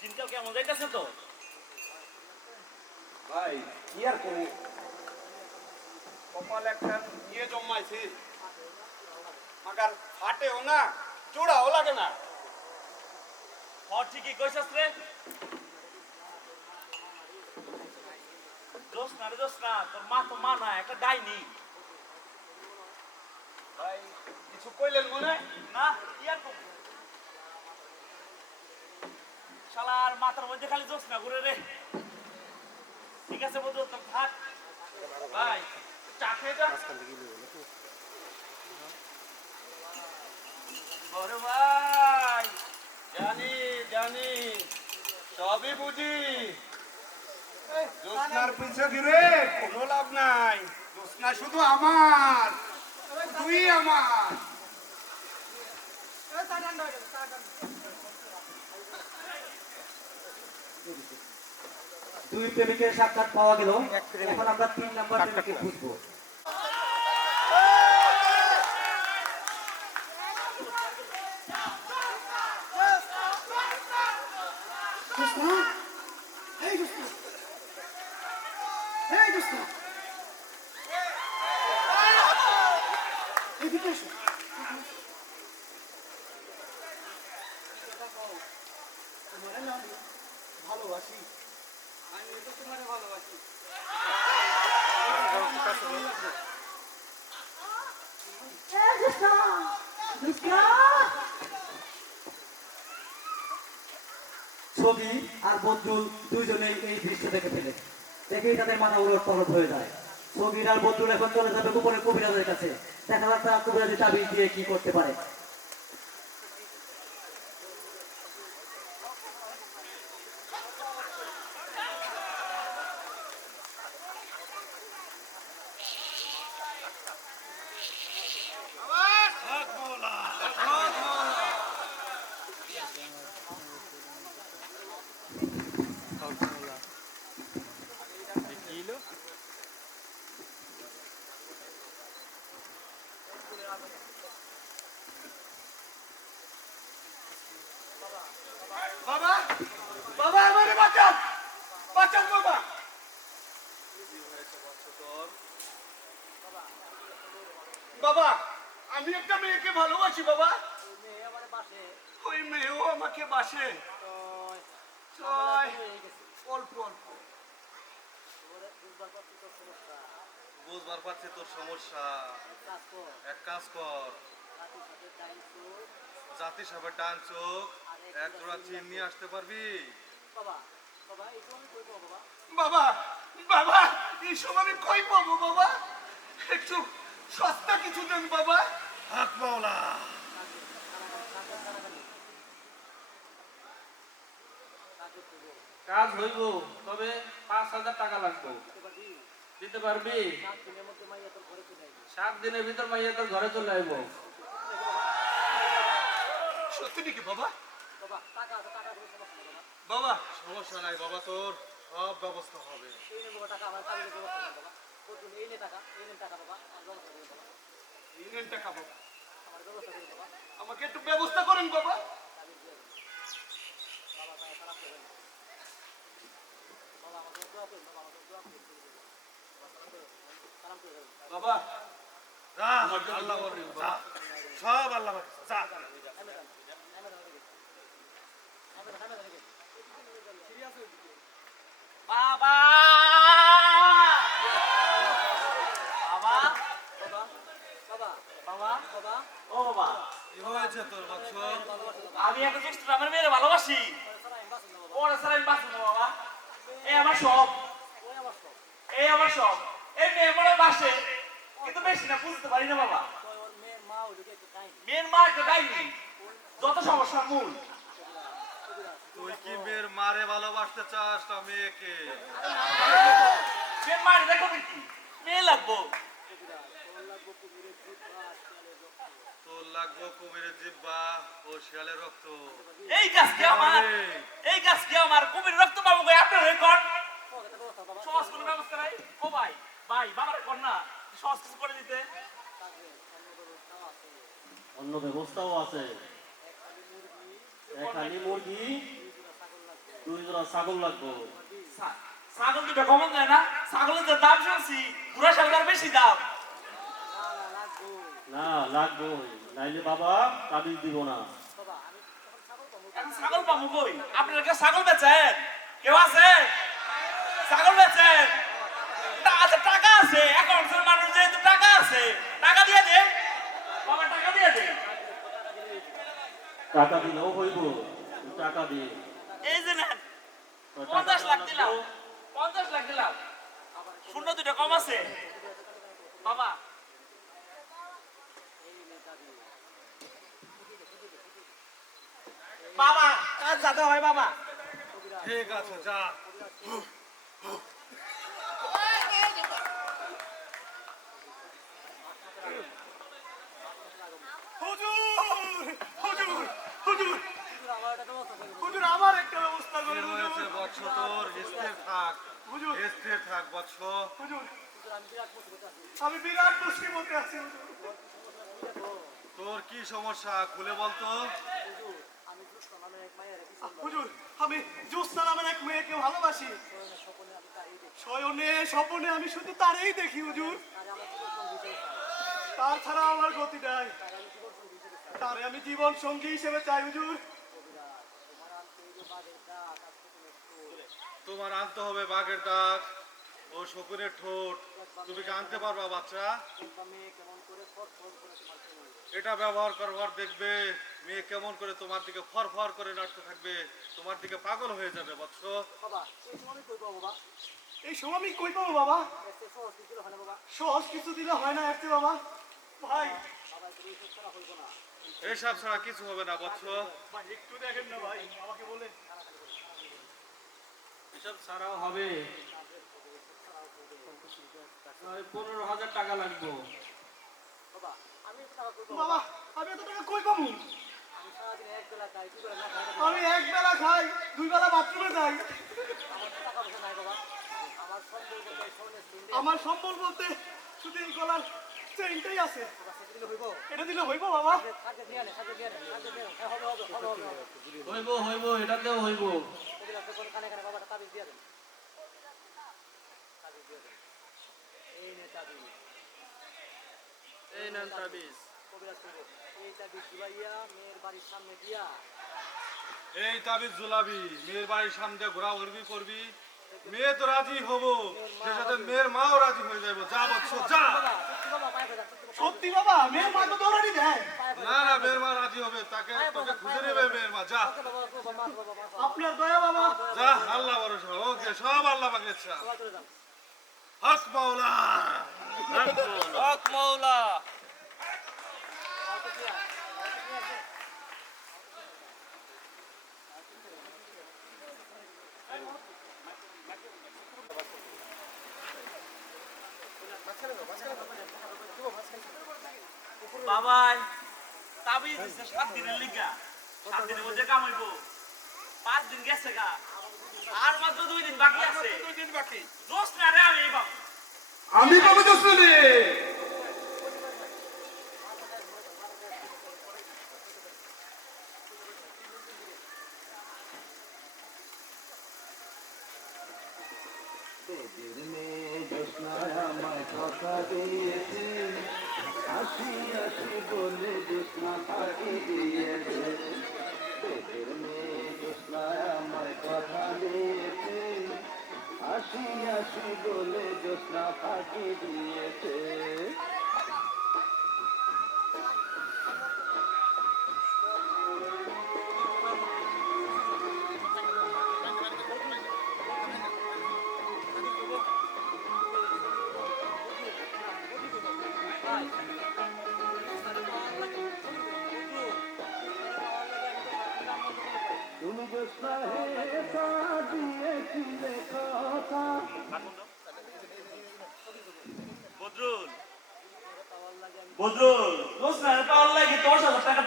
দিনকাল কেমন যাইতেছে তো? ভাই কি আর করব কপাল একটা ইয়ে জমাইছি মাগার ফাটেও না জোড়াও লাগে না। হ ঠিকই কইছস রে। দোষ না রে দোষ না তোর মা তো মা না একটা ডাইনি। ভাই কিছু কইলেন মনে? হয়? না কি আর করব শালার মাথার মধ্যে খালি দোষ না ঘুরে রে। ঠিক আছে বন্ধু তোর থাক। ভাই চা খেয়ে যা। বড় ভাই জানি জানি সবই বুঝি। জোসনার পিছে ঘিরে কোনো লাভ নাই। জোসনা শুধু আমার তুই আমার। দুই প্রেমিকের সাক্ষাৎ পাওয়া গেল। এখন আমরা তিন নাম্বার প্রেমিককে খুঁজবো। Josna? Hey, Josna! Hey, Josna! এদিকে এসো। তোমারে না আমি ভালোবাসি আমি তো তোমারে ভালোবাসি ছবি আর বদরুল দুইজনেই এই দৃশ্য দেখে ফেলে। দেখেই তাদের মাথা উলট পালট হয়ে যায়। সবির আর বদরুল এখন চলে যাবে গোপনে কবিরাজের কাছে। দেখা যাক তারা কবিরাজের চাবি দিয়ে কি করতে পারে। বাবা আমি একটা মেয়েকে ভালোবাসি বাবা। ওই মেয়েও আমাকে বাসে। অল্প অল্প। বুঝবার পারছি তোর সমস্যা। এক কাজ কর। জাতি সাহেবের ডান চোখ এক জোড়া চিন নিয়ে আসতে পারবি? বাবা বাবা এইসব আমি কই পাবো বাবা? একটু সস্তা কিছু দেন বাবা। হাক মাওলা। কাজ হইব তবে পাঁচ হাজার টাকা লাগবে। দিতে পারবি? সাত দিনের ভিতর মাইয়া তোর ঘরে চলে আইব। সত্যি নাকি বাবা? বাবা সমস্যা নাই বাবা তোর সব ব্যবস্থা হবে। এই নেন টাকা বাবা আমাকে একটু ব্যবস্থা করেন বাবা। বাবা যা আল্লাহ করবি, যা। সব আল্লাহ যা বাবা বাবা বাবা ও বাবা কি হয়েছে তোর বাচ্চ আমি একটা দুষ্ট আমার মেয়ের ভালোবাসি ওরা স্যার আমি বাঁচবো না বাবা এই আমার সব এই আমার সব এই মেয়ে মনে হয় বাসে কিন্তু বেশি না বুঝতে পারি না বাবা মেয়ের মা একটা ডাইনি যত সমস্যার মূল। তুই কি মেয়ের মারে ভালোবাসতে চাস না মেয়েকে? মেয়ের মার দেখো কি মেয়ে লাগবো। তোর লাগবো কুমিরের জিব্বা ও শিয়ালের রক্ত। এই গাছ কি আমার? এই গাছ কি আমার? কুমির রক্ত পাবো কই? আপনার রেকর্ড সহজ কোনো ব্যবস্থা নাই। ও ভাই ভাই বাবার কর না। সহজ কিছু করে দিতে। অন্য ব্যবস্থাও আছে। মুরগি দুই জোড়া ছাগল লাগবো। ছাগল দুটো কমন যায় না? ছাগলের যে দাম শুনছি বুড়া ছাগলের বেশি দাম। না লাগবো। নাইলে বাবা তাবিজ দিব না। ছাগল পাবো কই? আপনারা কেউ ছাগল বেচেন। কেউ আছে? ছাগল বেচেন। আচ্ছা টাকা আছে অ্যাকাউন্টের মানুষ যেহেতু টাকা আছে টাকা দিয়ে দে বাবা টাকা দিয়ে দে টাকা দিলেও হইব টাকা দিয়ে। এই যে নেন পঞ্চাশ লাখ দিলাম। পঞ্চাশ লাখ দিলাম। শূন্য দুটো কম আছে। বাবা। বাবা কাজ যাতে হয় বাবা। ঠিক আছে যা। হুজুর হুজুর। হুজুর হুজুর আমার একটা ব্যবস্থা কি করেন বৎস তোর স্থির থাক হুজুর। স্থির থাক বৎস হুজুর আমি বিরাট মুসিবতে আছি হুজুর। তোর কি সমস্যা খুলে বলতো হুজুর আমি জোসনা নামের এক মেয়েকে ভালোবাসি। শয়নে স্বপনে আমি শুধু তারই দেখি হুজুর। তার ছাড়া আমার গতি নাই। তারে আমি জীবন সঙ্গী হিসেবে চাই হুজুর। তোমার আনতে হবে বাঘের দাঁত ও শকুনের ঠোঁট। তুমি কি আনতে পারবা বাচ্চা? এটা ব্যবহার করবার দেখবে মেয়ে কেমন করে তোমার দিকে ফর ফর করে নাড়তে থাকবে তোমার দিকে পাগল হয়ে যাবে বৎস। এই সময় আমি কই পাবো বাবা? সহজ কিছু দিলে হয় না বাবা। ভাই এসব ছাড়া কিছু হবে না বৎস। একটু দেখেন না ভাই আমাকে বলে। এসব ছাড়াও হবে। পনেরো হাজার টাকা লাগবো। বাবা আমি এত টাকা কই পাবো? আমি এক বেলা খাই দুই বেলা বাথরুমে যাই। আমার সম্বল বলতে শুধু এই গলার চেইনটাই আছে। এটা দিলে হইব বাবা। হইব হইব এটাতেও হইব। এই নেন তাবিজ। এই তাবিজ জুলাবি মেয়ের বাড়ির সামনে ঘোরা ঘুরবি করবি। মেয়ে তো রাজি হব সে সাথে মেয়ের মাও রাজি হয়ে যাব যা বৎস যা। সত্যি বাবা মেয়ের মা তো দৌড়ানি দেয়। না না মেয়ের মা রাজি হবে তাকে তোকে খুঁজে নেবে মেয়ের মা যা। আপনার দয়া বাবা। যা আল্লাহ ভরসা ওকে সব আল্লাহ পাকের ইচ্ছা। হক মাওলা। হক মৌলা বাবাই। তাবিজ দিছে সাত দিনের লিগা। সাত দিনের মধ্যে কামাইবো পাঁচ দিন গেছে গা। আর মাত্র দুই দিন বাকি আছে। দুই দিন বাকি। দোষ না রে আমি বাবু। আমি মেয়ে জ্যোৎস্নায় আমায় কথা দিয়েছে। হাসি হাসি বলে জোৎস্না ফাঁকি দিয়েছে দিয়েছে হাসি হাসি বলে জ্যোৎস্না ফাঁকি দিয়েছে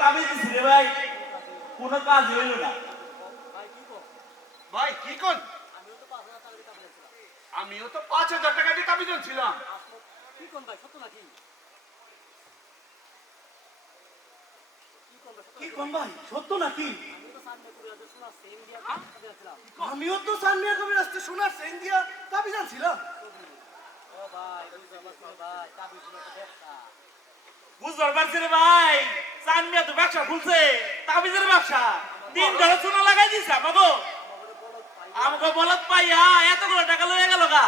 তাবিজ দিছি রে ভাই। কোনো কাজ হইল না। ভাই কি কোন? আমিও তো পাঁচ হাজার টাকা দিয়ে কাবিজন ছিলাম কি কোন ভাই সত্য নাকি? আমিও তো সানমিয়া কবির আসতে শোনার সেন দিয়া তাবি জানছিলাম বুঝতে পারছি রে ভাই। চান মিয়া তো ব্যবসা খুলছে তাবিজের ব্যবসা। দিন ধরে চুনা লাগাই দিছে আমাকে আমাকে বলত পাইয়া এতগুলো টাকা লয়ে গেল গা।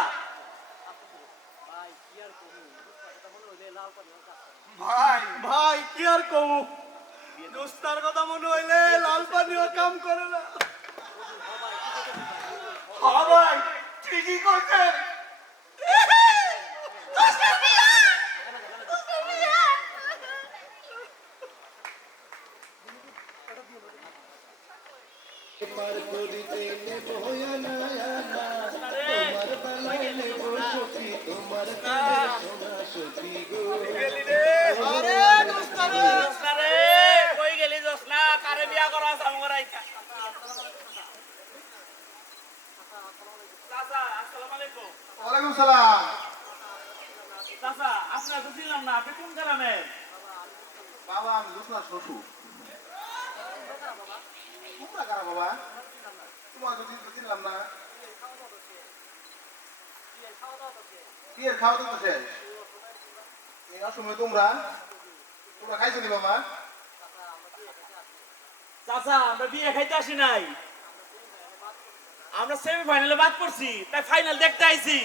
ভাই ভাই কি আর কমু? দোস্তার কথা মনে হইলে লাল পানিও কাম করে না। হ্যাঁ ভাই ঠিকই করছেন। ওয়ালাইকুম সালাম। চাচা আপনার তো ছিলাম না আপনি কোন গ্রামের বাবা আমি জোসনা শ্বশুর। তোমরা কারা বাবা? তোমার তো চিনলাম না। বিয়ের খাওয়া তো শেষ? এই অসময়ে তোমরা? তোমরা খাইছো নি বাবা? চাচা আমরা বিয়ে খাইতে আসি নাই। আমরা সেমিফাইনালে বাদ করছি তাই ফাইনাল দেখতে আইছি।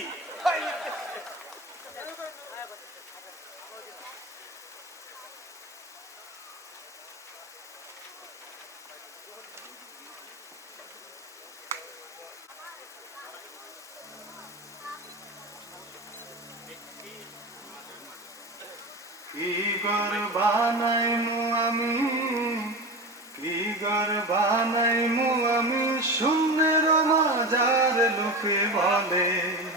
কি গর বানাইমু আমি কি গর বানাইমু মাজার লোকে বলে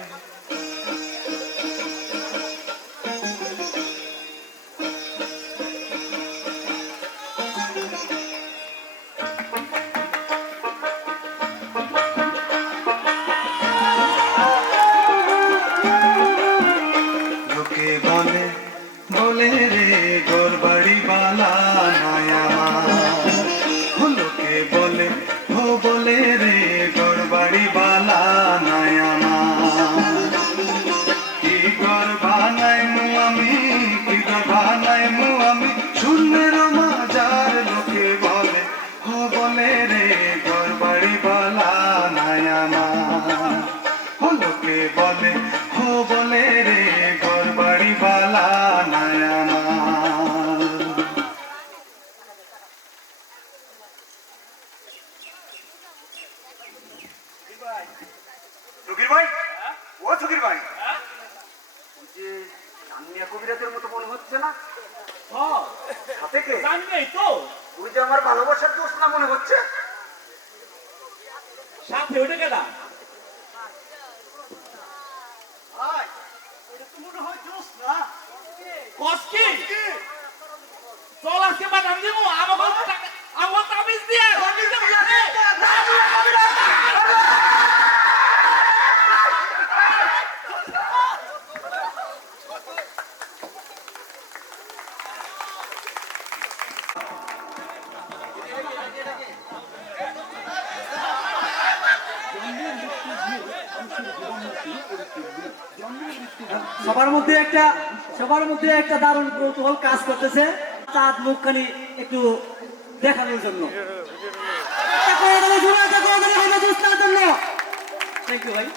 লোকে বলে ও বলে রে ঘর বাড়ি বালা নায়ামা সুখীর ভাই? ও সুখীর ভাই? হ্যাঁ? যে সানমিয়া কবিরাজের মতো মনে হচ্ছে না? হ্যাঁ সাথে কে? জানি তো। ওই যে আমার ভালোবাসার দোষ না মনে হচ্ছে? সাথে ওইটা কেডা ভাই এটা তো মনে হয় দোষ না কসকি চল আজকে বাদাম দিব। আমার তাবিজ তাবিজ দিয়ে সবার মধ্যে একটা সবার মধ্যে একটা দারুণ কৌতূহল কাজ করতেছে। চাঁদ মুখখানি একটু দেখানোর জন্য। থ্যাংক ইউ ভাই।